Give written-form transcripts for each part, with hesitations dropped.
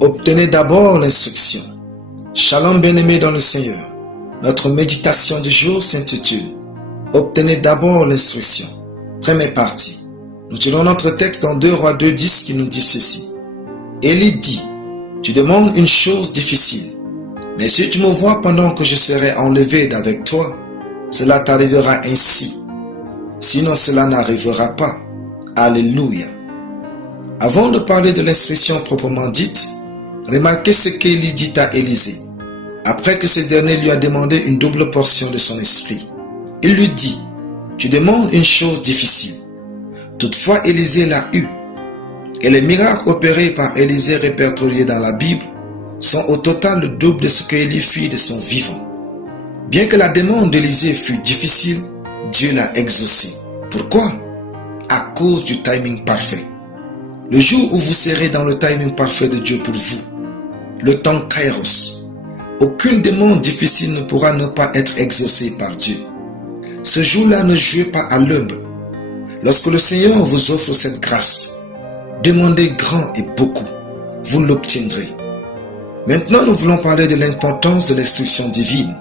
Obtenez d'abord l'instruction. Shalom bien-aimés dans le Seigneur. Notre méditation du jour s'intitule « Obtenez d'abord l'instruction ». Première partie. Nous tirons notre texte dans 2 Rois 2:10 qui nous dit ceci. Élie dit, « Tu demandes une chose difficile, mais si tu me vois pendant que je serai enlevé d'avec toi, cela t'arrivera ainsi. Sinon cela n'arrivera pas. » Alléluia. Avant de parler de l'instruction proprement dite, remarquez ce qu'Élie dit à Élisée, après que ce dernier lui a demandé une double portion de son esprit. Il lui dit, « Tu demandes une chose difficile. » Toutefois, Élisée l'a eu. Et les miracles opérés par Élisée répertoriés dans la Bible sont au total le double de ce que Élie fit de son vivant. Bien que la demande d'Élisée fût difficile, Dieu l'a exaucée. Pourquoi? À cause du timing parfait. Le jour où vous serez dans le timing parfait de Dieu pour vous, le temps Kairos, aucune demande difficile ne pourra ne pas être exaucée par Dieu. Ce jour-là, ne jouez pas à l'humble. Lorsque le Seigneur vous offre cette grâce, demandez grand et beaucoup, vous l'obtiendrez. Maintenant, nous voulons parler de l'importance de l'instruction divine.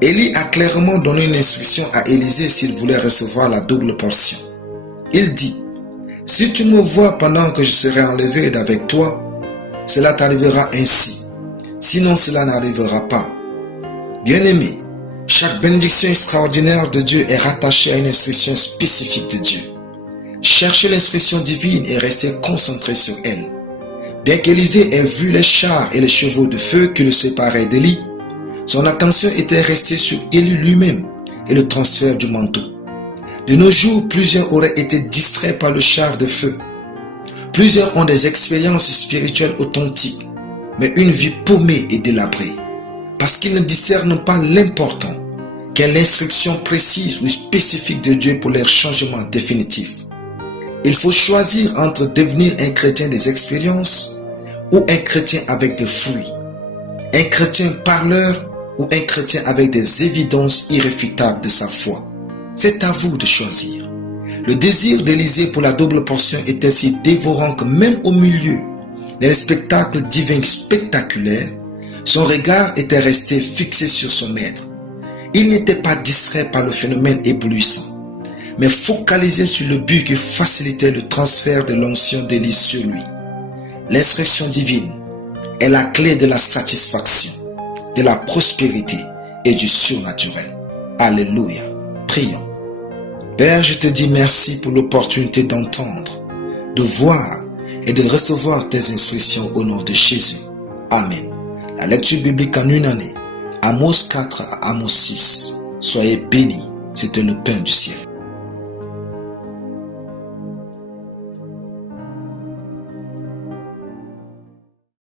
Élie a clairement donné une instruction à Élisée s'il voulait recevoir la double portion. Il dit, « Si tu me vois pendant que je serai enlevé d'avec toi, cela t'arrivera ainsi. Sinon cela n'arrivera pas. » Bien-aimé, chaque bénédiction extraordinaire de Dieu est rattachée à une instruction spécifique de Dieu. Cherchez l'instruction divine et restez concentré sur elle. Bien qu'Élisée ait vu les chars et les chevaux de feu qui le séparaient d'Élie, son attention était restée sur Élie lui-même et le transfert du manteau. De nos jours, plusieurs auraient été distraits par le char de feu. Plusieurs ont des expériences spirituelles authentiques, mais une vie paumée et délabrée, parce qu'ils ne discernent pas l'important qu'est l'instruction précise ou spécifique de Dieu pour leur changement définitif. Il faut choisir entre devenir un chrétien des expériences ou un chrétien avec des fruits, un chrétien parleur ou un chrétien avec des évidences irréfutables de sa foi. C'est à vous de choisir. Le désir d'Élisée pour la double portion était si dévorant que même au milieu d'un spectacle divin spectaculaire, son regard était resté fixé sur son maître. Il n'était pas distrait par le phénomène éblouissant, mais focalisé sur le but qui facilitait le transfert de l'onction d'Élie sur lui. L'instruction divine est la clé de la satisfaction, de la prospérité et du surnaturel. Alléluia. Prions. Père, je te dis merci pour l'opportunité d'entendre, de voir et de recevoir tes instructions au nom de Jésus. Amen. La lecture biblique en une année, Amos 4 à Amos 6. Soyez bénis, c'était le pain du ciel.